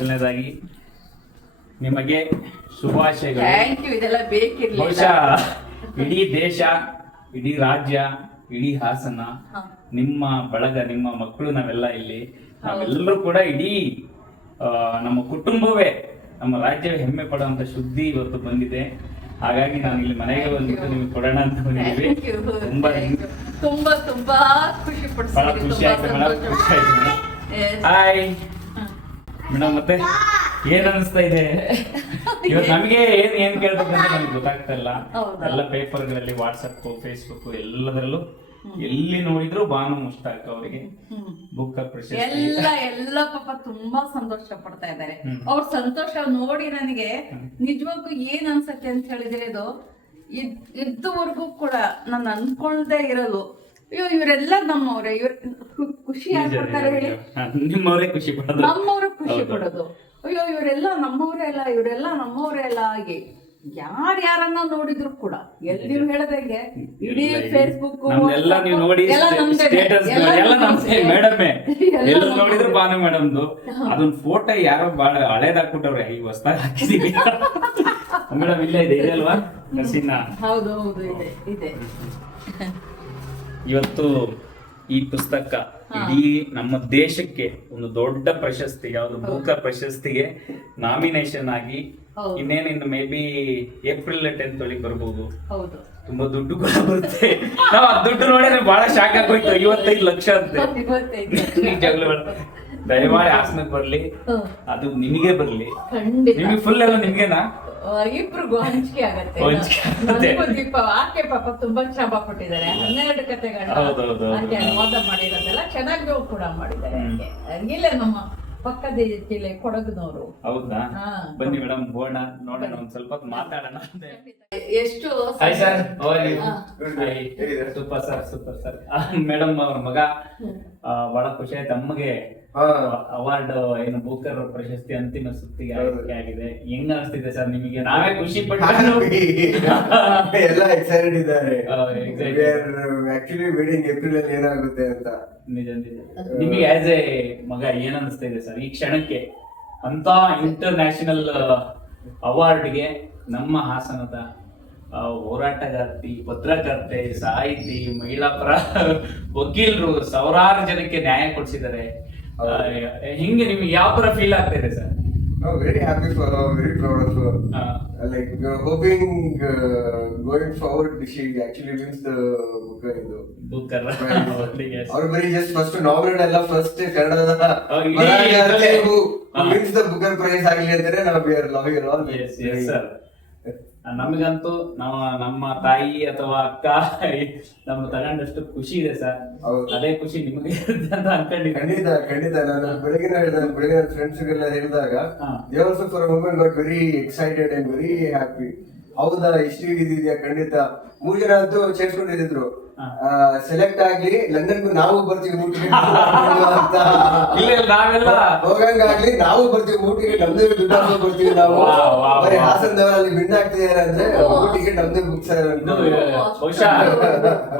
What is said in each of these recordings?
ಮೊದಲನೇದಾಗಿ ನಿಮಗೆ ಶುಭಾಶಯಗಳು. Thank you. ಇದೆಲ್ಲ ಬೇಕಿರ್ಲಿಲ್ಲ. ಬಹುಶಃ ಇಡೀ ದೇಶ, ಇಡೀ ರಾಜ್ಯ, ಇಡೀ ಹಾಸನ, ನಿಮ್ಮ ಬಳಗ, ನಿಮ್ಮ ಮಕ್ಕಳು, ನಾವೆಲ್ಲ ಇಲ್ಲಿ ನಾವೆಲ್ಲರೂ ಕೂಡ ಇಡೀ ನಮ್ಮ ಕುಟುಂಬವೇ, ನಮ್ಮ ರಾಜ್ಯವೇ ಹೆಮ್ಮೆ ಪಡುವಂತ ಸುದ್ದಿ ಇವತ್ತು ಬಂದಿದೆ. ಹಾಗಾಗಿ ನಾನು ಇಲ್ಲಿ ಮನೆಗೆ ಬಂದಿದ್ದು ನಿಮ್ಗೆ ಕೊಡೋಣ ಅಂತ ಬಂದಿದ್ದೀವಿ. ತುಂಬಾ ತುಂಬಾ ಖುಷಿ ಬಹಳ ಖುಷಿ ಆಯ್ತು ಮೇಡಮ್, ಖುಷಿ ಆಯ್ತು ಮೇಡಮ್. ಹಾಯ್ ಮೇಡಮ್, ಮತ್ತೆ ಏನ್ ಅನಿಸ್ತಾ ಇದೆ ಇವತ್ತು ನಮಗೆ? ಏನ್ ಕೇಳ್ಬೇಕಂತ ನಮ್ಗೆ ಗೊತ್ತಾಗ್ತಾ ಇಲ್ಲ. ಎಲ್ಲ ಪೇಪರ್ಗಳಲ್ಲಿ, ವಾಟ್ಸಪ್, ಫೇಸ್ಬುಕ್ ಎಲ್ಲದರಲ್ಲೂ ಎಲ್ಲಿ ನೋಡಿದ್ರು ಬಾನು ಮುಷ್ತಾಕ್ ಅವರಿಗೆ ಬುಕ್ ಪ್ರಶಸ್ತಿ ಎಲ್ಲ ಪಾಪ ತುಂಬಾ ಸಂತೋಷ ಪಡ್ತಾ ಇದ್ದಾರೆ. ಅವ್ರ ಸಂತೋಷ ನೋಡಿ ನನಗೆ ನಿಜವಾಗ್ಲೂ ಏನ್ ಅನ್ಸತ್ತೆ ಅಂತ ಹೇಳಿದ್ರೆ, ಇದು ಇದುವರೆಗೂ ಕೂಡ ನಾನು ಅನ್ಕೊಳ್ದೇ ಇರೋದು, ಅಯ್ಯೋ ಇವರೆಲ್ಲ ನಮ್ಮವ್ರೆ, ಇವ್ರ ಖುಷಿ ಆಗ್ಬಿಡ್ತಾರೆ ಹೇಳಿ, ನಿಮ್ಮವರೇ ಖುಷಿ ಪಡೋದು, ನಮ್ಮವ್ರ ಖುಷಿ ಪಡೋದು. ಅಯ್ಯೋ ಇವರೆಲ್ಲ ನಮ್ಮವ್ರೆ ಅಲ್ಲ, ಇವರೆಲ್ಲ ನಮ್ಮವ್ರೆ ಅಲ್ಲ ಆಗಿ ಯಾರನ್ನ ನೋಡಿದ್ರು ಕೂಡ ಎಲ್ಲಿ ಹೇಳದಂಗೆ ಇಡೀ ಫೇಸ್ಬುಕ್ ಎಲ್ಲ ನೀವು ನೋಡಿ ಸ್ಟೇಟಸ್ ಎಲ್ಲ ನಮ್ದೇ ಮೇಡಮೇ. ಎಲ್ಲ ನೋಡಿದ್ರು ಬಾನು ಮೇಡಮ್ದು ಅದೊಂದು ಫೋಟೋ ಯಾರೋ ಬಹಳ ಹಳೇದಾಕ್ಬಿಟ್ಟವ್ರೆ, ಈಗ ಹೊಸದಾಗಿ ಹಾಕಿದೀವಿ ಮೇಡಮ್. ಇಲ್ಲೇ ಇದೆ, ಇದೆ ಅಲ್ವಾ ಹಸಿನ? ಹೌದು ಹೌದು, ಇದೆ ಇದೆ. ಇವತ್ತು ಈ ಪುಸ್ತಕ ಇಡೀ ನಮ್ಮ ದೇಶಕ್ಕೆ ಒಂದು ದೊಡ್ಡ ಪ್ರಶಸ್ತಿ, ಯಾವ್ದು ಬೂಕರ್ ಪ್ರಶಸ್ತಿಗೆ ನಾಮಿನೇಷನ್ ಆಗಿ ಇನ್ನೇನಿನ್ನು ಮೇ ಬಿ ಏಪ್ರಿಲ್ 10th ಒಳಗೆ ಬರ್ಬೋದು. ತುಂಬಾ ದುಡ್ಡು ಕೂಡ ಬರುತ್ತೆ. ನಾವ್ ಆ ದುಡ್ಡು ನೋಡಿದ್ರೆ ಬಹಳ ಶಾಕ್ ಆಗೋಯ್ತು. 55 ಲಕ್ಷ ಅಂತೆ. ದಯಮಾಡಿ ಹಾಸನಕ್ಕೆ ಬರ್ಲಿ, ಅದು ನಿಮಗೆ ಬರ್ಲಿ. ನಿಮಗೆ ಫುಲ್ ಎಲ್ಲ ನಿಮ್ಗೆನಾ? ಇಬ್ರಿಗೂ ಹಂಚಿಕೆ ಆಗತ್ತೆ. ದೀಪ ಆಕೆ ಪಾಪ ತುಂಬಾ ಶ್ರಮ ಪಟ್ಟಿದ್ದಾರೆ. 12 ಕಥೆಗಳನ್ನ ಆಕೆ ಅನುವಾದ ಮಾಡಿರೋದೆಲ್ಲ ಚೆನ್ನಾಗಿ ಕೂಡ ಮಾಡಿದ್ದಾರೆ. ಹಂಗಿಲ್ಲ ನಮ್ಮ ಪಕ್ಕದ ಜಿಲ್ಲೆ ಕೊಡಗಿನವರು. ಹೌದಾ? ಬನ್ನಿ ಮೇಡಮ್, ಹೋಗೋಣ, ನೋಡೋಣ, ಒಂದ್ ಸ್ವಲ್ಪ ಮಾತಾಡೋಣ. ಎಷ್ಟು super sir, super sir. Madam ಅವ್ರ ಮಗ ಬಹಳ ಖುಷಿ ಆಯ್ತು. ಅಮ್ಮಗೆ ಅವಾರ್ಡ್ ಏನು ಬೂಕರ್ ಪ್ರಶಸ್ತಿ ಅಂತಿಮ ಸುತ್ತಿಗೆ ಆಯ್ಕೆ ಆಗಿದೆ. ಹೆಂಗ್ ಅನಿಸ್ತಿದೆ ಸರ್ ನಿಮಗೆ? ನಾವೇ ಖುಷಿ ಪಟ್ಟು ಎಲ್ಲ ಎಕ್ಸೈಟೆಡ್ ಇದ್ದಾರೆ. ಆಕ್ಚುಲಿ ವೇಟಿಂಗ್ ಏಪ್ರಿಲ್ ಅಲ್ಲಿ ಏನಾಗುತ್ತೆ ಅಂತ. ನಿಜ ನಿಜ. ನಿಮಗೆ ಆಸ್ ಎ ಮಗ ಏನ್ ಅನಿಸ್ತಾ ಇದೆ ಸರ್ ಈ ಕ್ಷಣಕ್ಕೆ? ಅಂತ ಇಂಟರ್ನ್ಯಾಷನಲ್ ಅವಾರ್ಡ್ಗೆ ನಮ್ಮ ಹಾಸನದ ಹೋರಾಟಗಾರ್ತಿ, ಪತ್ರಕರ್ತೆ, ಸಾಹಿತಿ, ಮಹಿಳಾ ವಕೀಲರು ಸಾವಿರಾರು ಜನಕ್ಕೆ ನ್ಯಾಯ ಕೊಡಿಸಿದ್ದಾರೆ. ಹಿಂಗೆ ನಿಮ್ಗೆ ಯಾವ ತರ ಫೀಲ್ ಆಗ್ತಾ ಇದೆ sir? Very happy for her, very proud of her. Like hoping going forward she actually wins the Booker. Or very just first nominated alla first Kannadada Malayalam who wins the Booker prize agli antare now we are loving her all. Yes sir. ನಮಗಂತೂ ನಮ್ಮ ತಾಯಿ ಅಥವಾ ಅಕ್ಕ ನಮ್ಮ ತಗೊಂಡಷ್ಟು ಖುಷಿ ಇದೆ sir. ಅದೇ ಖುಷಿ ನಿಮಗೆ ಅಂತ ಅನ್ಕೊಂಡಿದ್ದೀನಿ. ಖಂಡಿತ ನಾನು ಬೆಳಗ್ಗೆ ಫ್ರೆಂಡ್ಸ್ ಗೆಲ್ಲ ಹೇಳಿದಾಗ they also for a moment got very excited and very happy. ಹೌದಾ, ಇಷ್ಟು ಇದೆಯಾ? ಖಂಡಿತ 3 ಜನ ಅಂತೂ ಸೇರ್ಸ್ಕೊಂಡಿದ್ರು. ಸೆಲೆಕ್ಟ್ ಆಗ್ಲಿ, ಲಂಡನ್ ನಾವು ಬರ್ತೀವಿ ಅಂತ ಹೋಗಂಗಾಗ್ಲಿ, ನಾವು ಬರ್ತೀವಿ ಊಟಿಗೆ, ನಮ್ದೇ ದುಡ್ಡು ಹಾಕೊಂಡು ಬರ್ತೀವಿ ನಾವು. ಬರೀ ಹಾಸನದವರಲ್ಲಿ ವಿನ್ ಆಗ್ತಿದ್ದಾರೆ ಅಂದ್ರೆ ಊಟಿಗೆ ನಮ್ದೇ ಬುಕ್ಸ್.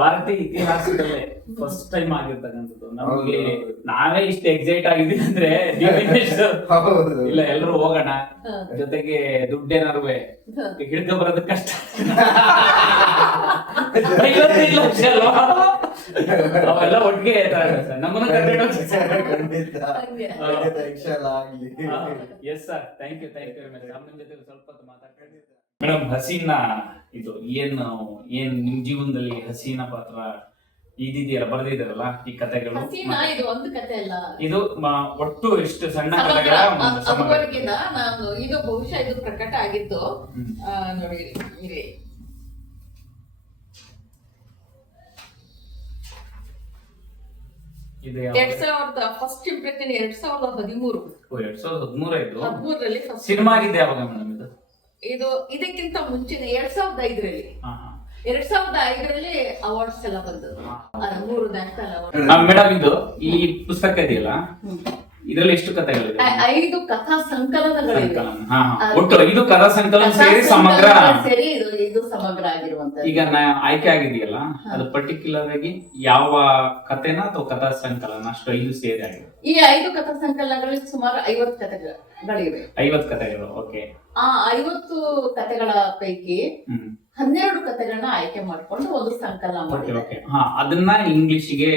ಭಾರತೀಯ ಇತಿಹಾಸದಲ್ಲೇ ಫಸ್ಟ್ ಟೈಮ್ ಆಗಿರ್ತಕ್ಕಂಥದ್ದು. ನಮಗೆ ನಾವೇ ಇಷ್ಟು ಎಕ್ಸೈಟ್ ಆಗಿದ್ದೀವಿ ಅಂದ್ರೆ ಇಲ್ಲ, ಎಲ್ಲರೂ ಹೋಗೋಣ, ಜೊತೆಗೆ ದುಡ್ಡೇನಾರು ಹಿಡ್ಕೊ ಬರೋದು ಕಷ್ಟ. 55 ಲಕ್ಷ ಅಲ್ವಾ, ಅವೆಲ್ಲ ಒಟ್ಟಿಗೆ ನಮ್ಮನ್ನ ಎಸ್ ಸರ್, ಥ್ಯಾಂಕ್ ಯು ಜೊತೆ ಸ್ವಲ್ಪ ಮಾತಾಡ್ತೀನಿ ಮೇಡಮ್. ಹಸೀನಾ ಇದು ಏನ್ ನಿಮ್ ಜೀವನದಲ್ಲಿ ಹಸೀನಾ ಪಾತ್ರ ಇದೆಯಲ್ಲ, ಬರ್ದಿದ್ದಾರಲ್ಲ ಈ ಕಥೆಗಳು, ಇದು ಒಂದು ಕಥೆ ಅಲ್ಲ, ಇದು ಒಟ್ಟು ಎಷ್ಟು ಸಣ್ಣ ಕಥೆಗಳ ನಾನು ಇದು ಬಹುಶಃ ಇದು ಪ್ರಕಟ ಆಗಿದ್ದು ನೋಡಿ ಇಲ್ಲಿ ಇದು 2000 ಫಸ್ಟ್ ಇಂಪ್ರೆಷನ್ 2013. 2013 ಸಿನಿಮಾ ಆಗಿದೆ ಯಾವಾಗ ಮೇಡಮ್ ಇದು? ಇದು ಇದಕ್ಕಿಂತ ಮುಂಚೆನೆ 2005ರಲ್ಲಿ 2005ರಲ್ಲಿ ಅವಾರ್ಡ್ಸ್ ಎಲ್ಲ ಬಂದದ್ದು. 3 ನ್ಯಾಷನಲ್ ಅವಾರ್ಡ್. ಮೇಡಮ್ ಇದು ಈ ಪುಸ್ತಕ ಇದೆಯಲ್ಲ, ಇದ್ರಲ್ಲಿ ಎಷ್ಟು ಕಥೆಗಳಿದೆ? 5 ಕಥಾ ಸಂಕಲನಗಳಿವೆ. ಸಂಕಲನ. ಹಾ, ಹಾ. ಒಟ್ಟು 5 ಕಥಾ ಸಂಕಲನ ಸೇರಿ ಸಮಗ್ರ. ಸೇರಿ ಇದು ಸಮಗ್ರ ಆಗಿರುವಂತದ್ದು. ಈಗ ಆಯ್ಕೆ ಆಗಿದೆಯಲ್ಲ, ಅದು ಪರ್ಟಿಕ್ಯುಲರ್ ಆಗಿ ಯಾವ ಕಥೆನ ಅಥವಾ ಕಥಾ ಸಂಕಲನ ಅಷ್ಟು 5 ಸೇರಿ ಆಗಿದೆ? ಈ 5 ಕಥಾ ಸಂಕಲನಗಳಲ್ಲಿ ಸುಮಾರು 50 ಕಥೆಗಳಿವೆ. 50 ಕಥೆಗಳು. ಓಕೆ. ಆ 50 ಕಥೆಗಳ ಪೈಕಿ 12 ಕಥೆಗಳನ್ನ ಆಯ್ಕೆ ಮಾಡ್ಕೊಂಡು ಒಂದು ಸಂಕಲನ ಮಾಡಿದ್ದಾರೆ. ಅದನ್ನ ಇಂಗ್ಲಿಷ್ಗೆ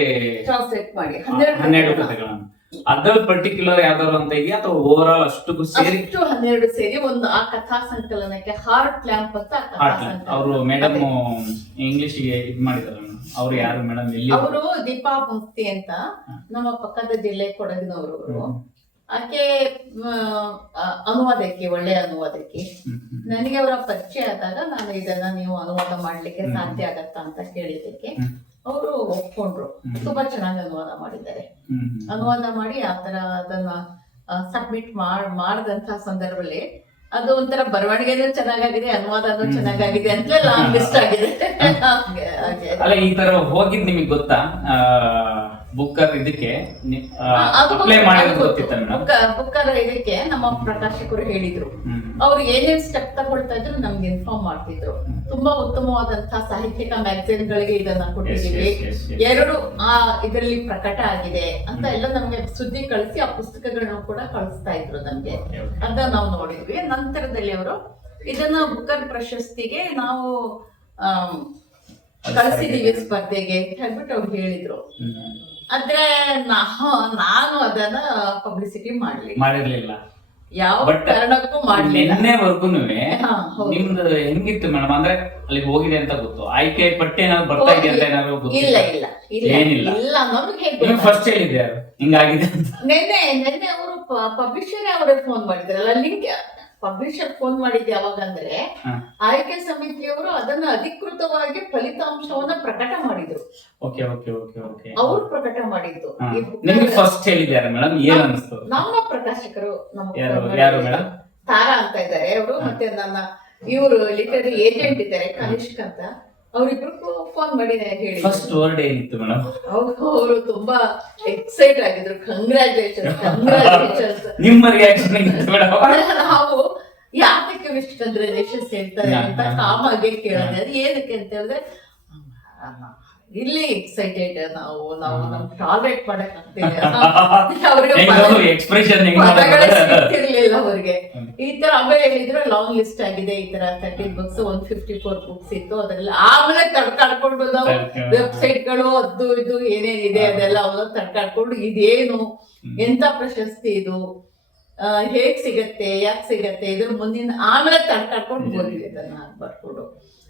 ಟ್ರಾನ್ಸ್ಲೇಟ್ ಮಾಡಿ 12 ಕಥೆಗಳನ್ನು. ಅದ್ರಲ್ಲಿ ಪರ್ಟಿಕ್ಯುಲರ್ ಯಾವ್ದಾದ್ರು ಅಂತ ಇದೆಯಾ ಅಥವಾ ಓವರ್ ಆಲ್ ಅಷ್ಟು ಸೇರಿ? 12 ಸೇರಿ ಒಂದು ಆ ಕಥಾ ಸಂಕಲನಕ್ಕೆ ಹಾರ್ಟ್ ಲ್ಯಾಂಪ್ ಅಂತ ಅವರು ಮೇಡಮ್ ಇಂಗ್ಲಿಷ್ಗೆ ಇದ್ ಮಾಡಿದಾರ. ಅವ್ರು ಯಾರು ಮೇಡಮ್? ಅವರು ದೀಪಾ ಮುಕ್ತಿ ಅಂತ ನಮ್ಮ ಪಕ್ಕದ ಜಿಲ್ಲೆ ಕೊಡಗಿನವರು. ಆಕೆ ಅನುವಾದಕ್ಕೆ, ಒಳ್ಳೆಯ ಅನುವಾದಕ್ಕೆ. ನನಗೆ ಅವರ ಪರಿಚಯ ಆದಾಗ ನಾನು ಇದನ್ನ ನೀವು ಅನುವಾದ ಮಾಡ್ಲಿಕ್ಕೆ ಸಾಧ್ಯ ಆಗತ್ತಾ ಅಂತ ಕೇಳಿದ್ದಕ್ಕೆ ಅವರು ಒಪ್ಕೊಂಡ್ರು. ತುಂಬಾ ಚೆನ್ನಾಗಿ ಅನುವಾದ ಮಾಡಿದ್ದಾರೆ. ಅನುವಾದ ಮಾಡಿ ಆತರ ಅದನ್ನ ಸಬ್ಮಿಟ್ ಮಾಡಿದಂತಹ ಸಂದರ್ಭದಲ್ಲಿ ಅದು ಒಂಥರ ಬರವಣಿಗೆನೂ ಚೆನ್ನಾಗಾಗಿದೆ, ಅನುವಾದನೂ ಚೆನ್ನಾಗಾಗಿದೆ ಅಂತ ಲಾಂಗ್ ಲಿಸ್ಟ್ ಆಗಿದೆ. ಅಲ್ಲ, ಈ ತರ ಹೋಗಿದ್ ನಿಮಗೆ ಗೊತ್ತಾ? ಬುಕ್ಕರ್ ಇದಕ್ಕೆ ಅಪ್ಲೈ ಮಾಡಿರೋದು ಗೊತ್ತಿತ್ತ ಮೇಡಮ್? ಬುಕ್ಕರ್ ಇದಕ್ಕೆ ನಮ್ಮ ಪ್ರಕಾಶಕರು ಹೇಳಿದ್ರು. ಅವ್ರು ಏನೇನ್ ಸ್ಟೆಪ್ ತಗೊಳ್ತಾ ಇದ್ರು ನಮ್ಗೆ ಇನ್ಫಾರ್ಮ್ ಮಾಡ್ತಿದ್ರು. ತುಂಬಾ ಉತ್ತಮವಾದಂತಹ ಸಾಹಿತ್ಯಿಕ ಮ್ಯಾಗಝಿನ್ ಗಳಿಗೆ ಇದನ್ನ ಕೊಟ್ಟಿದೀವಿ, 2 ಇದರಲ್ಲಿ ಪ್ರಕಟ ಆಗಿದೆ ಅಂತ ಎಲ್ಲ ನಮ್ಗೆ ಸುದ್ದಿ ಕಳಿಸಿ ಆ ಪುಸ್ತಕಗಳನ್ನ ಕೂಡ ಕಳಿಸ್ತಾ ಇದ್ರು ನಮ್ಗೆ. ಅದನ್ನ ನಾವು ನೋಡಿದ್ವಿ. ನಂತರದಲ್ಲಿ ಅವರು ಇದನ್ನ ಬುಕ್ಕರ್ ಪ್ರಶಸ್ತಿಗೆ ನಾವು ಕಳಿಸಿದೀವಿ ಸ್ಪರ್ಧೆಗೆ ಅಂತ ಹೇಳ್ಬಿಟ್ಟು ಅವ್ರು ಹೇಳಿದ್ರು. ಆದ್ರೆ ನಾನು ಅದನ್ನ ಪಬ್ಲಿಸಿಟಿ ಮಾಡಿರ್ಲಿಲ್ಲ, ಯಾವ ಕಾರಣಕ್ಕೂ ಮಾಡ್ಲಿಲ್ಲ. ನಿನ್ನೆವರೆಗೂನುವೆ ನಿಮ್ದು ಹೆಂಗಿತ್ತು ಮೇಡಮ್? ಅಂದ್ರೆ ಅಲ್ಲಿ ಹೋಗಿದೆ ಅಂತ ಗೊತ್ತು, ಆಯ್ಕೆ ಪಟ್ಟಿ ಏನಾದ್ರು ಬರ್ತಾ ಇದೆ ಅಂತ ಏನಾದ್ರು ಗೊತ್ತು? ಏನಿಲ್ಲ, ನಮ್ಗೆ ಫಸ್ಟ್ ಹೇಳಿದ್ದೆ ಹಿಂಗಾಗಿದೆ ಅಂತ. ನೆನ್ನೆ ಅವರು ಪಬ್ಲಿಷರ್ ಅವರೇ ಫೋನ್ ಮಾಡಿದ್ರಲ್ಲ, ಲಿಂಕ್ ಪಬ್ಲಿಷರ್ ಫೋನ್ ಮಾಡಿದ್ದೆ ಯಾವಾಗ ಅಂದ್ರೆ ಆಯ್ಕೆ ಸಮಿತಿಯವರು ಅದನ್ನ ಅಧಿಕೃತವಾಗಿ ಫಲಿತಾಂಶವನ್ನ ಪ್ರಕಟ ಮಾಡಿದ್ರು. ಅವ್ರು ಪ್ರಕಟ ಮಾಡಿದ್ದು. ಫಸ್ಟ್ ಹೇಳಿದ್ದಾರೆ ಮೇಡಮ್, ಏನ್ ಅನಿಸ್ತು? ನಮ್ಮ ಪ್ರಕಾಶಕರು, ಯಾರು ಮೇಡಮ್? ತಾರಾ ಅಂತ ಇದ್ದಾರೆ ಅವರು, ಮತ್ತೆ ನನ್ನ ಇವರು ಲಿಟರರಿ ಏಜೆಂಟ್ ಇದ್ದಾರೆ ಕನಿಷ್ಕ್ ಅಂತ, ಅವ್ರಿಬ್ರಿಗೂ ಫೋನ್ ಮಾಡಿ ಹೇಳಿ. ಫಸ್ಟ್ ವರ್ಡ್ ಏನಿತ್ತು ಮೇಡಮ್? ಅವರು ತುಂಬಾ ಎಕ್ಸೈಟ್ ಆಗಿದ್ರು. ಕಂಗ್ರಾಚುಲೇಷನ್ಸ್. ನಿಮ್ಮ ರಿಯಾಕ್ಷನ್ ನಾವು ಯಾತಕ್ಕೆ ಇಷ್ಟು ಕಂಗ್ರಾಚುಲೇಷನ್ಸ್ ಹೇಳ್ತಾರೆ ಅಂತ ಕಾಮಾಗೆ ಕೇಳಿದೆ. ಅದು ಏನಕ್ಕೆ ಅಂತ ಹೇಳಿದ್ರೆ, ಇಲ್ಲಿ ಎಕ್ಸೈಟೆಡ್ ನಾವು ಟಾಲರೇಟ್ ಮಾಡಕ್ ಆಗ್ತಿರ್ಲಿಲ್ಲ ಅವ್ರಿಗೆ. ಈ ತರ ಅವೇ ಹೇಳಿದ್ರು, ಲಾಂಗ್ ಲಿಸ್ಟ್ ಆಗಿದೆ, ಈ ತರ 30 books, 154 books ಇತ್ತು. ಅದ್ರಲ್ಲಿ ಆಮೇಲೆ ತಡ್ಕಾಡ್ಕೊಂಡು ನಾವು ವೆಬ್ಸೈಟ್ ಗಳು ಅದು ಇದು ಏನೇನಿದೆ ಅದೆಲ್ಲ ಅವನ್ನ ತಡ್ಕಾಡ್ಕೊಂಡು ಇದೇನು, ಎಂತ ಪ್ರಶಸ್ತಿ ಇದು, ಹೇಗ್ ಸಿಗತ್ತೆ, ಯಾಕೆ ಸಿಗತ್ತೆ, ಇದ್ರ ಮುಂದಿನ ಆಮೇಲೆ ತಡ್ಕಾಡ್ಕೊಂಡು ಬಂದಿದೆ ಅದನ್ನ ಬರ್ಕೊಂಡು.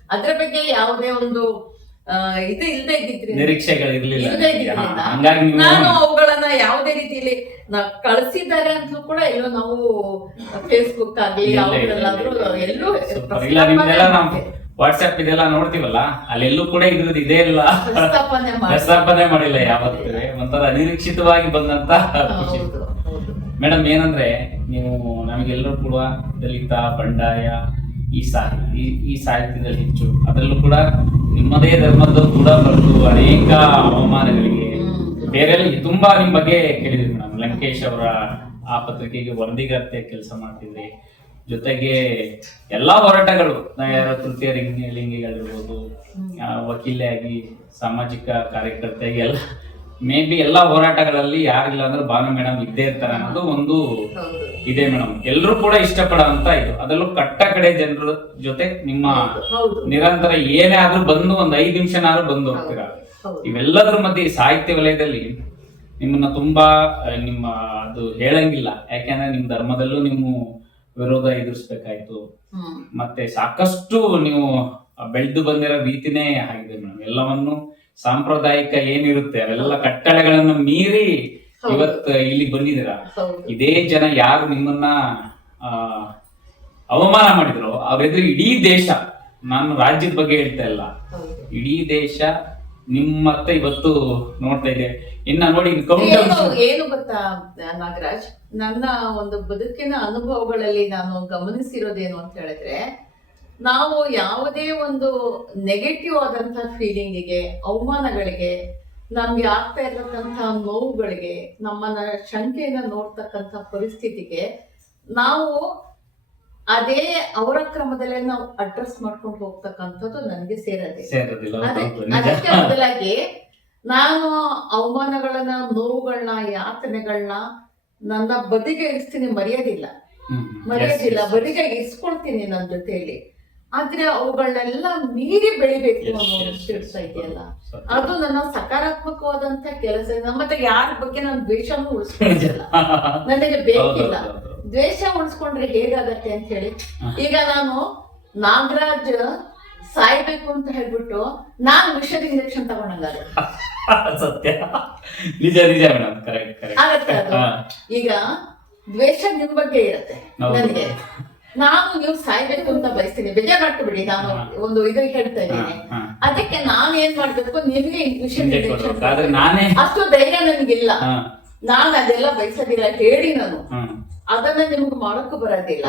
ಅದ್ರ ಬಗ್ಗೆ ಯಾವುದೇ ಒಂದು ಇದು ಇಲ್ಲದೆ ಇದ್ದಿದ್ರಿಂದ ನಾನು ಅವುಗಳನ್ನ ಯಾವುದೇ ರೀತಿಯಲ್ಲಿ ಕಳಿಸಿದ್ದಾರೆ ಅಂತಲೂ ಕೂಡ ಎಲ್ಲೋ ನಾವು ಫೇಸ್ಬುಕ್ ಆಗ್ಲಿ ಯಾವ್ದ್ರಲ್ಲಾದ್ರೂ ಎಲ್ಲೂ ವಾಟ್ಸ್ಆಪ್ ಇದೆಲ್ಲ ನೋಡ್ತೀವಲ್ಲ, ಅಲ್ಲೆಲ್ಲೂ ಕೂಡ ಇದ್ರದ್ದು ಇದೇ ಇಲ್ಲ, ಪ್ರಸ್ತಾಪನೆ ಮಾಡಿಲ್ಲ ಯಾವತ್ತೂ. ಒಂಥರ ಅನಿರೀಕ್ಷಿತವಾಗಿ ಬಂದಂತ ಖುಷಿ. ಮೇಡಮ್, ಏನಂದ್ರೆ ನೀವು ನಮಗೆಲ್ಲರೂ ಕೂಡ ದಲಿತ, ಬಂಡಾಯ, ಈ ಸಾಹಿತ್ಯದಲ್ಲಿ ಹೆಚ್ಚು, ಅದರಲ್ಲೂ ಕೂಡ ನಿಮ್ಮದೇ ಧರ್ಮದ ಕೂಡ ಬರೆದು ಅನೇಕ ಅವಮಾನಗಳಿಗೆ ಬೇರೆ ತುಂಬಾ ನಿಮ್ ಬಗ್ಗೆ ಕೇಳಿದ್ವಿ ಮೇಡಮ್. ಲಂಕೇಶ್ ಅವರ ಆ ಪತ್ರಿಕೆಗೆ ವರದಿಗಾರ್ತೆ ಕೆಲಸ ಮಾಡ್ತಿದ್ರಿ, ಜೊತೆಗೆ ಎಲ್ಲಾ ಹೋರಾಟಗಳು, ತೃತೀಯ ಲಿಂಗಿಗಳಿರ್ಬೋದು, ವಕೀಲೆಯಾಗಿ, ಸಾಮಾಜಿಕ ಕಾರ್ಯಕರ್ತೆಯಾಗಿ ಎಲ್ಲ ಮೇ ಬಿ ಎಲ್ಲಾ ಹೋರಾಟಗಳಲ್ಲಿ ಯಾರಿಲ್ಲ ಅಂದ್ರೆ ಭಾನು ಮೇಡಮ್ ಇದ್ದೇ ಇರ್ತಾರೆ ಅನ್ನೋದು ಒಂದು ಇದೆ ಮೇಡಮ್. ಎಲ್ರು ಕೂಡ ಇಷ್ಟಪಡೋಂತ ಇದು. ಅದರಲ್ಲೂ ಕಟ್ಟ ಕಡೆ ಜನರ ಜೊತೆ ನಿಮ್ಮ ನಿರಂತರ ಏನೇ ಆದ್ರೂ ಬಂದು ಒಂದ್ 5 ನಿಮಿಷನಾದ್ರೂ ಬಂದು ಹೋಗ್ತೀರಾ. ಇವೆಲ್ಲದ್ರ ಮಧ್ಯೆ ಸಾಹಿತ್ಯ ವಲಯದಲ್ಲಿ ನಿಮ್ಮನ್ನ ತುಂಬಾ ಅದು ಹೇಳಂಗಿಲ್ಲ, ಯಾಕೆಂದ್ರೆ ನಿಮ್ ಧರ್ಮದಲ್ಲೂ ನೀವು ವಿರೋಧ ಎದುರಿಸ್ಬೇಕಾಯ್ತು. ಮತ್ತೆ ಸಾಕಷ್ಟು ನೀವು ಬೆಳೆದು ಬಂದಿರೋ ರೀತಿನೇ ಆಗಿದೆ ಮೇಡಮ್. ಎಲ್ಲವನ್ನು ಸಾಂಪ್ರದಾಯಿಕ ಏನಿರುತ್ತೆ ಅವೆಲ್ಲ ಕಟ್ಟಳೆಗಳನ್ನು ಮೀರಿ ಇವತ್ತು ಇಲ್ಲಿ ಬಂದಿದ್ದೀರಾ. ಇದೇ ಜನ ಯಾರು ನಿಮ್ಮನ್ನ ಅವಮಾನ ಮಾಡಿದ್ರು ಅವ್ರೆದುರು ಇಡೀ ದೇಶ, ನಾನು ರಾಜ್ಯದ ಬಗ್ಗೆ ಹೇಳ್ತಾ ಇಲ್ಲ, ಇಡೀ ದೇಶ ನಿಮ್ಮತ್ತ ಇವತ್ತು ನೋಡ್ತಾ ಇದೆ. ಇನ್ನ ನೋಡಿ ಏನು ಗೊತ್ತಾ ನಾಗರಾಜ್, ನನ್ನ ಒಂದು ಬದುಕಿನ ಅನುಭವಗಳಲ್ಲಿ ನಾನು ಗಮನಿಸಿರೋದೇನು ಅಂತ ಹೇಳಿದ್ರೆ, ನಾವು ಯಾವುದೇ ಒಂದು ನೆಗೆಟಿವ್ ಆದಂತಹ ಫೀಲಿಂಗಿಗೆ, ಅವಮಾನಗಳಿಗೆ ನಮ್ಗೆ ಆಗ್ತಾ ಇರತಕ್ಕಂಥ ನೋವುಗಳಿಗೆ, ನಮ್ಮನ್ನ ಶಂಕೆಯಿಂದ ನೋಡ್ತಕ್ಕಂಥ ಪರಿಸ್ಥಿತಿಗೆ ನಾವು ಅದೇ ಅವರ ಕ್ರಮದಲ್ಲೇ ನಾವು ಅಡ್ರೆಸ್ ಮಾಡ್ಕೊಂಡು ಹೋಗ್ತಕ್ಕಂಥದ್ದು ನನಗೆ ಸೇರೋದಿಲ್ಲ. ಅದಕ್ಕೆ ಬದಲಾಗಿ ನಾನು ಅವಮಾನಗಳನ್ನ, ನೋವುಗಳನ್ನ, ಯಾತನೆಗಳನ್ನ ನನ್ನ ಬದಿಗೆ ಇರಿಸ್ತೀನಿ, ಮರೆಯೋದಿಲ್ಲ, ಬದಿಗೆ ಇರಿಸ್ಕೊಳ್ತೀನಿ ನನ್ನ ಜೊತೆಯಲ್ಲಿ. ಆದ್ರೆ ಅವುಗಳನ್ನೆಲ್ಲ ಮೀರಿ ಬೆಳಿಬೇಕು ಅನ್ನೋ ತಿಳಿಸ್ತಾ ಇದೆಯಲ್ಲ, ಅದು ನನ್ನ ಸಕಾರಾತ್ಮಕವಾದಂತ ಕೆಲಸ. ಮತ್ತೆ ಯಾರ ಬಗ್ಗೆ ನಾನು ದ್ವೇಷನೂ ಉಳಿಸ್ಕೊಳ್ಳೋದಿಲ್ಲ, ನನಗೆ ಬೇಕಿಲ್ಲ. ದ್ವೇಷ ಉಳಿಸ್ಕೊಂಡ್ರೆ ಹೇಗಾಗತ್ತೆ ಅಂತ ಹೇಳಿ, ಈಗ ನಾನು ನಾಗರಾಜ್ ಸಾಯ್ಬೇಕು ಅಂತ ಹೇಳ್ಬಿಟ್ಟು ನಾನ್ ವಿಷದ ಇಂಜೆಕ್ಷನ್ ತಗೊಂಡಂಗಾರೆ ಸತ್ಯ, ನಿಜ ನಿಜ ಮೇಡಮ್, ಕರೆಕ್ಟ್ ಆಗತ್ತೆ ಅದು. ಈಗ ದ್ವೇಷ ನಿಮ್ ಬಗ್ಗೆ ಇರತ್ತೆ, ನನಗೆ ನಾನು ನೀವು ಸಾಯ್ಬೇಕು ಅಂತ ಬಯಸ್ತೀನಿ, ಬೇಜಾರ್ ಮಾಡ್ಕೊಬಿಡಿ, ನಾನು ಒಂದು ಇದು ಹೇಳ್ತಾ ಇದ್ದೀನಿ. ಅದಕ್ಕೆ ನಾನ್ ಏನ್ ಮಾಡ್ಬೇಕು, ನಿಮ್ಗೆ ವಿಷದ ಇಂಜೆಕ್ಷನ್ ಅಷ್ಟು ಧೈರ್ಯ ನನ್ಗಿಲ್ಲ, ನಾನ್ ಅದೆಲ್ಲ ಬಯಸೋದಿಲ್ಲ ಹೇಳಿ, ನಾನು ಅದನ್ನ ನಿಮ್ಗೆ ಮಾಡೋಕ್ಕೂ ಬರೋದಿಲ್ಲ.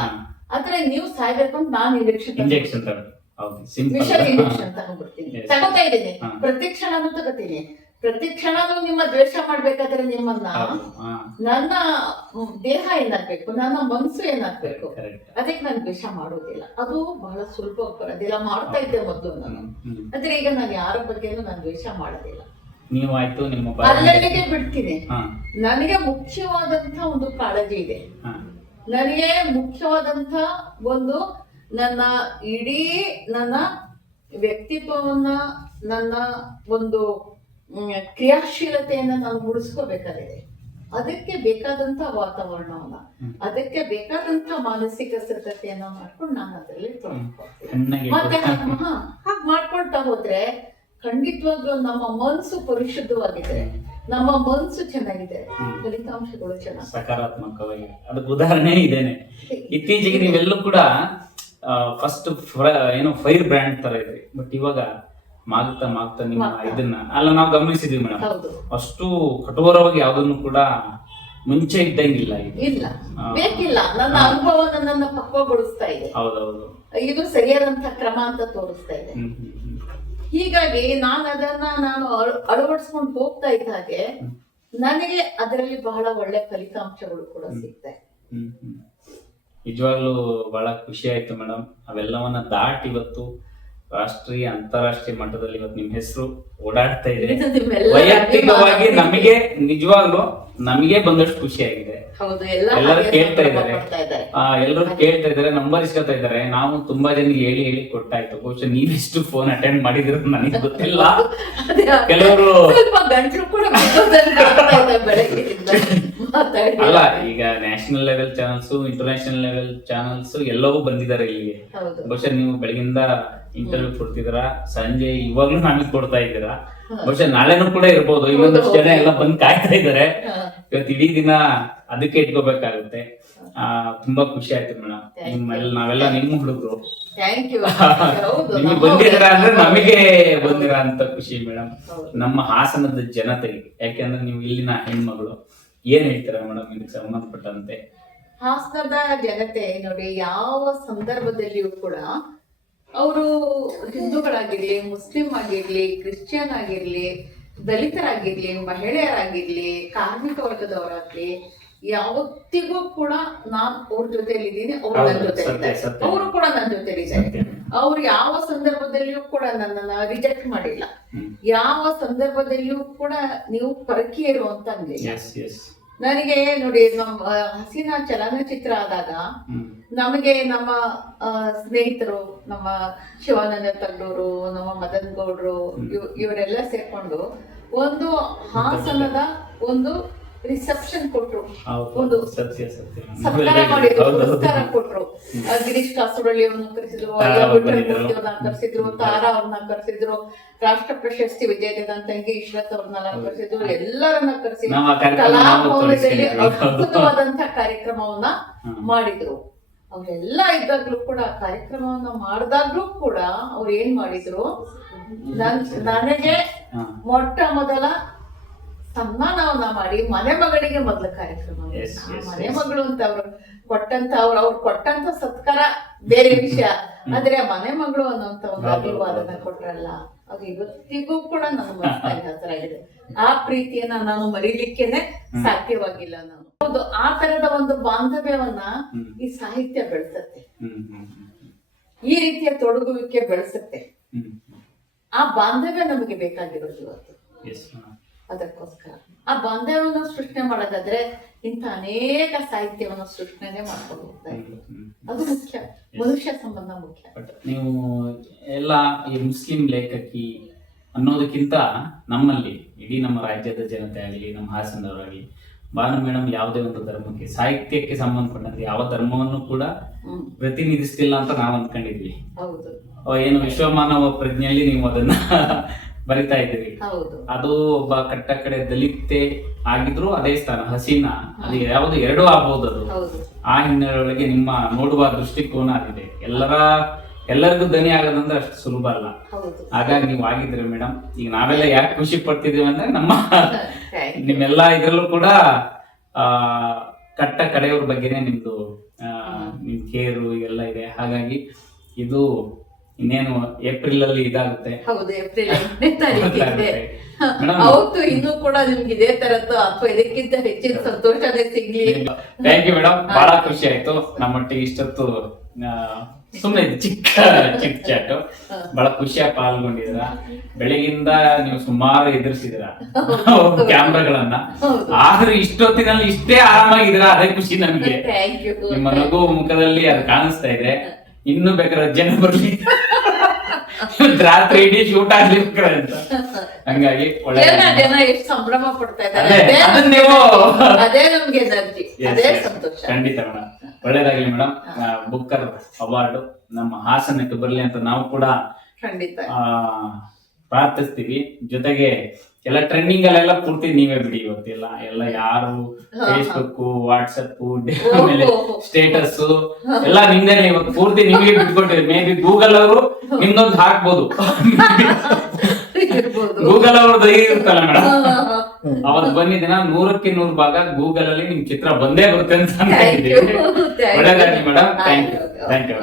ಆದ್ರೆ ನೀವು ಸಾಯ್ಬೇಕು ಅಂತ ನಾನು ಇಂಜೆಕ್ಷನ್ ವಿಷದ ಇಂಜೆಕ್ಷನ್ ತಗೊಂಡ್ಬಿಡ್ತೀನಿ, ತಗೋತಾ ಇದ್ದೀನಿ. ಪ್ರತಿ ಕ್ಷಣನೂ ತಗೋತೀನಿ. ಪ್ರತಿ ಕ್ಷಣನೂ ನಿಮ್ಮ ದ್ವೇಷ ಮಾಡ್ಬೇಕಾದ್ರೆ ನಿಮ್ಮನ್ನ ನನ್ನ ದೇಹ ಏನಾಗ್ಬೇಕು, ನನ್ನ ಮನಸ್ಸು ಏನಾಗ್ಬೇಕು, ಅದಕ್ಕೆ ನಾನು ದ್ವೇಷ ಮಾಡೋದಿಲ್ಲ. ಅದು ಬಹಳ ಸುಲಭವಾಗಿ ಬರೋದಿಲ್ಲ, ಮಾಡ್ತಾ ಇದ್ದೆ ಮೊದಲು ನಾನು. ಆದ್ರೆ ಈಗ ನಾನು ಯಾರ ಬಗ್ಗೆನೂ ನಾನು ದ್ವೇಷ ಮಾಡೋದಿಲ್ಲ, ಅಲ್ಲಿಗೆ ಬಿಡ್ತೀನಿ. ನನಗೆ ಮುಖ್ಯವಾದಂತ ಒಂದು ಕಾಳಜಿ ಇದೆ, ನನಗೆ ಮುಖ್ಯವಾದಂತ ಒಂದು ನನ್ನ ಇಡೀ ನನ್ನ ವ್ಯಕ್ತಿತ್ವವನ್ನ, ನನ್ನ ಒಂದು ಕ್ರಿಯಾಶೀಲತೆಯನ್ನ ನಾನು ಉಳಿಸ್ಕೋಬೇಕಾಗಿದೆ. ಅದಕ್ಕೆ ಬೇಕಾದಂತ ವಾತಾವರಣವನ್ನ, ಅದಕ್ಕೆ ಬೇಕಾದಂತ ಮಾನಸಿಕ ಸಿದ್ಧತೆಯನ್ನ ಮಾಡ್ಕೊಂಡು ನಾನು ಅದರಲ್ಲಿ ತೊಡಗಿಸ್ಕೊಳ್ತೀನಿ. ಮತ್ತೆ ಹಾಗೆ ಮಾಡ್ಕೊಳ್ತಾ ಹೋದ್ರೆ ಖಂಡಿತವಾಗ್ಲೂ ನಮ್ಮ ಮನಸ್ಸು ಪರಿಶುದ್ಧವಾಗಿದೆ, ನಮ್ಮ ಮನಸ್ಸು ಚೆನ್ನಾಗಿದೆ, ಫಲಿತಾಂಶಗಳು ಚೆನ್ನಾಗಿ ಸಕಾರಾತ್ಮಕವಾಗಿ. ಅದಕ್ಕೆ ಉದಾಹರಣೆ ಇದೇನೆ, ಇತ್ತೀಚೆಗೆ ನೀವೆಲ್ಲೂ ಕೂಡ ಫಸ್ಟ್ ಏನೋ ಫೈರ್ ಬ್ರ್ಯಾಂಡ್ ತರ ಇದ್ರಿ, ಬಟ್ ಇವಾಗ ಮಾಗ್ತಾ ನಿಮ್ಮ ಇದನ್ನ ಅಲ್ಲ ನಾವು ಗಮನಿಸಿದ್ವಿ ಮೇಡಮ್, ಅಷ್ಟು ಕಠೋರವಾಗಿ ಯಾವ್ದನ್ನು ಕೂಡ ಮುಂಚೆ ಇದ್ದಂಗಿಲ್ಲ. ಇಲ್ಲ, ಬೇಕಿಲ್ಲ. ನನ್ನ ಅನುಭವ ನನ್ನ ಪಕ್ವಗೊಳಿಸ್ತಾ ಇದೆ. ಹೌದೌದು, ಇದು ಸರಿಯಾದಂತ ಕ್ರಮ ಅಂತ ತೋರಿಸ್ತಾ ಇದೆ. ಹೀಗಾಗಿ ನಾನು ಅದನ್ನ ಅಳವಡಿಸ್ಕೊಂಡು ಹೋಗ್ತಾ ಇದ್ದ ಹಾಗೆ ನನಗೆ ಅದರಲ್ಲಿ ಬಹಳ ಒಳ್ಳೆ ಫಲಿತಾಂಶಗಳು ಕೂಡ ಸಿಗ್ತವೆ. ನಿಜವಾಗ್ಲೂ ಬಹಳ ಖುಷಿ ಆಯ್ತು ಮೇಡಮ್. ಅವೆಲ್ಲವನ್ನ ದಾಟಿ ಇವತ್ತು ರಾಷ್ಟ್ರೀಯ ಅಂತಾರಾಷ್ಟ್ರೀಯ ಮಟ್ಟದಲ್ಲಿ ಇವತ್ತು ನಿಮ್ ಹೆಸರು ಓಡಾಡ್ತಾ ಇದೆ. ವೈಯಕ್ತಿಕವಾಗಿ ನಮಗೆ ನಿಜವಾಗ್ಲೂ ನಮಗೆ ಬಂದಷ್ಟು ಖುಷಿ ಆಗಿದೆ. ಎಲ್ಲರೂ ಕೇಳ್ತಾ ಇದ್ದಾರೆ, ನಂಬರ್ ಇಸ್ಕೊತಾ ಇದ್ದಾರೆ. ನಾವು ತುಂಬಾ ಜನಕ್ಕೆ ಹೇಳಿ ಕೊಟ್ಟಾಯ್ತು. ಬಹುಶಃ ನೀವೆಷ್ಟು ಫೋನ್ ಅಟೆಂಡ್ ಮಾಡಿದ್ರು ನನಗೆ ಗೊತ್ತಿಲ್ಲ. ಕೆಲವರು ಅಲ್ಲ, ಈಗ national level channels, international level channels ಎಲ್ಲವೂ ಬಂದಿದ್ದಾರೆ ಇಲ್ಲಿಗೆ. ಬಹುಶಃ ನೀವು ಬೆಳಗಿಂದ ಇಂಟರ್ವ್ಯೂ ಕೊಡ್ತಿದ್ದೀರಾ, ಸಂಜೆ ಇವಾಗ್ಲೂ ನಮಗೆ ಕೊಡ್ತಾ ಇದ್ದೀರಾ. ಬಹುಶಃ ನಾಳೆನೂ ಕೂಡ ಇರ್ಬೋದು. ಇನ್ನೊಂದಷ್ಟು ಜನ ಎಲ್ಲ ಬಂದ್ ಕಾಯ್ತಾ ಇದ್ದಾರೆ. ಇವತ್ತು ಇಡೀ ದಿನ ಅದಕ್ಕೆ ಇಟ್ಕೋಬೇಕಾಗುತ್ತೆ. ತುಂಬಾ ಖುಷಿ ಆಯ್ತು ಮೇಡಮ್. ನಾವೆಲ್ಲ ನಿಮ್ಮ ಹುಡುಗರು, ನಿಮಗೆ ಬಂದಿದ್ದೀರಾ ಅಂದ್ರೆ ನಮಗೆ ಬಂದಿರ ಅಂತ ಖುಷಿ ಮೇಡಮ್, ನಮ್ಮ ಹಾಸನದ ಜನತೆಗೆ. ಯಾಕೆಂದ್ರೆ ನೀವು ಇಲ್ಲಿನ ಹೆಣ್ಮಗಳು, ಏನ್ ಹೇಳ್ತೀರಾ ಮೇಡಮ್ ಇದಕ್ಕೆ ಸಂಬಂಧಪಟ್ಟಂತೆ? ಹಾಸನದ ಜನತೆ ನೋಡಿ, ಯಾವ ಸಂದರ್ಭದಲ್ಲಿಯೂ ಕೂಡ ಅವರು ಹಿಂದೂಗಳಾಗಿರ್ಲಿ, ಮುಸ್ಲಿಂ ಆಗಿರ್ಲಿ, ಕ್ರಿಶ್ಚಿಯನ್ ಆಗಿರ್ಲಿ, ದಲಿತರಾಗಿರ್ಲಿ, ಮಹಿಳೆಯರಾಗಿರ್ಲಿ, ಕಾರ್ಮಿಕ ವರ್ಗದವರಾಗ್ಲಿ, ಯಾವತ್ತಿಗೂ ಕೂಡ ನಾನ್ ಅವ್ರ ಜೊತೆಲಿ ಇದ್ದೀನಿ, ಅವ್ರು ನನ್ನ ಜೊತೆ ಇದ್ದಾರೆ, ಅವರು ಕೂಡ ನನ್ನ ಜೊತೆಲಿ ಇದ್ದಾರೆ. ಅವ್ರು ಯಾವ ಸಂದರ್ಭದಲ್ಲಿಯೂ ಕೂಡ ನನ್ನನ್ನ ರಿಜೆಕ್ಟ್ ಮಾಡಿಲ್ಲ, ಯಾವ ಸಂದರ್ಭದಲ್ಲಿಯೂ ಕೂಡ ನೀವು ಪರಕೀಯರು ಅಂತ ಅಂದಿಲ್ಲ. ನನಗೆ ನೋಡಿ, ನಮ್ಮ ಹಸೀನಾ ಚಲನಚಿತ್ರ ಆದಾಗ ನಮಗೆ ನಮ್ಮ ಸ್ನೇಹಿತರು, ನಮ್ಮ ಶಿವಾನಂದ ತಂಡೂರು, ನಮ್ಮ ಮದನ್ ಗೌಡ್ರು, ಇವರೆಲ್ಲ ಸೇರ್ಕೊಂಡು ಒಂದು ಹಾಸನದ ಒಂದು ರಿಸೆಪ್ಷನ್ ಕೊಟ್ರು, ಒಂದು ಸತ್ಕಾರ ಮಾಡಿದ್ರು, ಪುರಸ್ಕಾರ ಕೊಟ್ರು. ಗಿರೀಶ್ ಕಾಸರಳ್ಳಿ ಅವ್ರನ್ನ ಕರೆಸಿದ್ರು, ಅವ್ರನ್ನ ಕರೆಸಿದ್ರು, ತಾರಾ ಅವ್ರನ್ನ ಕರೆಸಿದ್ರು, ರಾಷ್ಟ್ರ ಪ್ರಶಸ್ತಿ ವಿಜೇತ ತಂಗಿ ಇಶ್ರತ್ ಅವ್ರನ್ನೆಲ್ಲ ಕರೆಸಿದ್ರು. ಎಲ್ಲರನ್ನ ಕರೆಸಿ ಕಲಾಭವನದಲ್ಲಿ ಅದ್ಭುತವಾದಂತ ಕಾರ್ಯಕ್ರಮವನ್ನ ಮಾಡಿದ್ರು. ಅವರೆಲ್ಲ ಇದ್ದಾಗ್ಲೂ ಕೂಡ, ಕಾರ್ಯಕ್ರಮವನ್ನ ಮಾಡಿದಾಗ್ಲೂ ಕೂಡ ಅವ್ರು ಏನ್ ಮಾಡಿದ್ರು, ನನಗೆ ಮೊಟ್ಟ ಮೊದಲ ಸನ್ಮಾನವನ್ನ ಮಾಡಿ, ಮನೆ ಮಗಳಿಗೆ ಮೊದಲ ಕಾರ್ಯಕ್ರಮ, ಮನೆ ಮಗಳು ಅಂತ ಅವ್ರು ಕೊಟ್ಟಂತ ಸತ್ಕಾರ ಬೇರೆ ವಿಷಯ, ಆದ್ರೆ ಮನೆ ಮಗಳು ಅನ್ನೋಂತ ಒಂದು ಆಶೀರ್ವಾದನ ಕೊಟ್ರಲ್ಲ, ಅದು ಇವತ್ತಿಗೂ ಕೂಡ ನನ್ನ ಮನಸ್ಸಿನಲ್ಲಿ ಹಸಿರಾಗಿದೆ. ಆ ಪ್ರೀತಿಯನ್ನ ನಾನು ಮರೀಲಿಕ್ಕೇನೆ ಸಾಧ್ಯವಾಗಿಲ್ಲ ನಾನು. ಹೌದು, ಆ ತರದ ಒಂದು ಬಾಂಧವ್ಯವನ್ನ ಈ ಸಾಹಿತ್ಯ ಬೆಳೆಸತ್ತೆ, ಈ ರೀತಿಯ ತೊಡಗುವಿಕೆ ಬೆಳೆಸತ್ತೆ. ಆ ಬಾಂಧವ್ಯ ನಮಗೆ ಬೇಕಾಗಿರೋದು ಇವತ್ತು. ಅದಕ್ಕೋಸ್ಕರ ಆ ಬಾಂಧವ್ಯವನ್ನು ಸೃಷ್ಟಿ ಮಾಡೋದಾದ್ರೆ ಇಂಥ ಅನೇಕ ಸಾಹಿತ್ಯವನ್ನು ಸೃಷ್ಟಿನೇ ಮಾಡ್ಕೊಂಡು ಹೋಗ್ತಾ ಇದ್ರು. ಅದು ಮುಖ್ಯ, ಮನುಷ್ಯ ಸಂಬಂಧ ಮುಖ್ಯ. ನೀವು ಎಲ್ಲ ಈ ಮುಸ್ಲಿಂ ಲೇಖಕಿ ಅನ್ನೋದಕ್ಕಿಂತ ನಮ್ಮಲ್ಲಿ ಇಡೀ ನಮ್ಮ ರಾಜ್ಯದ ಜನತೆ ಆಗಲಿ, ನಮ್ಮ ಹಾಸನದವರಾಗಲಿ, ಭಾನು ಮೇಡಮ್ ಯಾವುದೇ ಒಂದು ಧರ್ಮಕ್ಕೆ, ಸಾಹಿತ್ಯಕ್ಕೆ ಸಂಬಂಧಪಟ್ಟಂತೆ ಯಾವ ಧರ್ಮವನ್ನು ಕೂಡ ಪ್ರತಿನಿಧಿಸ್ತಿಲ್ಲ ಅಂತ ನಾವು ಅಂದ್ಕೊಂಡಿದ್ವಿ. ಏನು ವಿಶ್ವಮಾನವ ಪ್ರಜ್ಞೆಯಲ್ಲಿ ನೀವು ಅದನ್ನ ಬರಿತಾ ಇದ್ದೀರಿ. ಅದು ಒಬ್ಬ ಕಟ್ಟ ಕಡೆ ದಲಿತೆ ಆಗಿದ್ರು ಅದೇ ಸ್ಥಾನ, ಹಸೀನಾ, ಅದು ಯಾವುದು ಎರಡೂ ಆಗ್ಬಹುದು. ಅದು ಆ ಹಿನ್ನೆಲೆಯೊಳಗೆ ನಿಮ್ಮ ನೋಡುವ ದೃಷ್ಟಿಕೋನ ಆಗಿದೆ. ಎಲ್ಲರಿಗೂ ದನಿ ಆಗೋದಂದ್ರೆ ಅಷ್ಟು ಸುಲಭ ಅಲ್ಲ. ಹಾಗಾಗಿ ನೀವು ಆಗಿದ್ರಿ ಮೇಡಮ್. ಈಗ ನಾವೆಲ್ಲ ಯಾಕೆ ಖುಷಿ ಪಡ್ತಿದೀವಿ ಅಂದ್ರೆ ನಮ್ಮ ನಿಮ್ಮೆಲ್ಲ ಇದ್ರಲ್ಲೂ ಕೂಡ ಕಟ್ಟ ಕಡೆಯವ್ರ ಬಗ್ಗೆನೆ ನಿಮ್ದು ನಿಮ್ ಕೇರು ಎಲ್ಲ ಇದೆ. ಹಾಗಾಗಿ ಇದು ಇನ್ನೇನು ಏಪ್ರಿಲ್ ಅಲ್ಲಿ ಇದಾಗುತ್ತೆ. ಹೌದು, ಏಪ್ರಿಲ್ 8ನೇ ತಾರೀಕಿಗೆ. ಹೌದು, ಇನ್ನೂ ಕೂಡ ನಿಮ್ಗೆ ಇದೇ ತರದ್ದು ಅಥವಾ ಇದಕ್ಕಿಂತ ಹೆಚ್ಚಿನ ಸಂತೋಷನೇ ಸಿಗ್ಲಿ. ಥ್ಯಾಂಕ್ ಯು ಮೇಡಮ್, ಬಹಳ ಖುಷಿ ಆಯ್ತು. ನಮ್ಮೊಟ್ಟಿಗೆ ಇಷ್ಟೊತ್ತು ಸುಮ್ಮನೆ ಚಿಕ್ಕ ಚಾಟ್ ಬಹಳ ಖುಷಿಯಾಗಿ ಪಾಲ್ಗೊಂಡಿದ್ದೀರಾ. ಬೆಳಗಿಂದ ನೀವು ಸುಮಾರು ಎದುರಿಸಿದಿರ ಕ್ಯಾಮ್ರಾಗಳನ್ನ, ಆದ್ರೂ ಇಷ್ಟೊತ್ತಿನಲ್ಲಿ ಇಷ್ಟೇ ಆರಾಮಾಗಿದ್ದೀರಾ, ಅದೇ ಖುಷಿ ನಮ್ಗೆ. ನಿಮ್ಮ ನಗು ಮುಖದಲ್ಲಿ ಅದು ಕಾಣಿಸ್ತಾ ಇದೆ. ಇನ್ನು ಬೇಕಾದ್ರೆ ಜನ ಬರ್ಲಿ, ರಾತ್ರಿ ಇಡೀ ಶೂಟ್ ಆಗ್ಲಿ ಅಂತ. ಹಂಗಾಗಿ ಒಳ್ಳೆ ಜನ ಎಷ್ಟು ಸಂಭ್ರಮ ಪಡ್ತಾ ಇದ್ದಾರೆ, ಅದೇ ನಮ್ಗೆ ಎನರ್ಜಿ, ಅದೇ ಸಂತೋಷ. ಖಂಡಿತ ಮೇಡಮ್, ಒಳ್ಳೇದಾಗ್ಲಿ ಮೇಡಮ್. ಬುಕ್ಕರ್ ಅವಾರ್ಡ್ ನಮ್ಮ ಹಾಸನಕ್ಕೆ ಬರ್ಲಿ ಅಂತ ನಾವು ಕೂಡ ಖಂಡಿತ ಪ್ರಾರ್ಥಿಸ್ತೀವಿ. ಜೊತೆಗೆ ಎಲ್ಲ ಟ್ರೆಂಡಿಂಗ್ ಅಲ್ಲೆಲ್ಲ ಪೂರ್ತಿ ನೀವೇ ಬಿಡಿ. ಇವತ್ತೆಲ್ಲ ಎಲ್ಲ ಯಾರು ಫೇಸ್ಬುಕ್, ವಾಟ್ಸಪ್, ಆಮೇಲೆ ಸ್ಟೇಟಸ್ ಎಲ್ಲ ನಿಮ್ದೇನೆ. ಇವತ್ತು ಪೂರ್ತಿ ನಿಮ್ಗೆ ಬಿಟ್ಕೊಟ್ಟಿರಿ. ಮೇ ಬಿ ಗೂಗಲ್ ಅವರು ನಿಮ್ದೊಂದು ಹಾಕ್ಬೋದು. ಗೂಗಲ್ ಅವ್ರದ್ದು ಇರುತ್ತಲ್ಲ ಮೇಡಮ್, ಅವತ್ತು ಬಂದಿದ್ದೀನ 100ಕ್ಕೆ 100 ಭಾಗ ಗೂಗಲ್ ಅಲ್ಲಿ ನಿಮ್ ಚಿತ್ರ ಬಂದೇ ಬರುತ್ತೆ ಅಂತ. ಒಳ್ಳೆದಾಗಿ ಮೇಡಮ್. Thank you.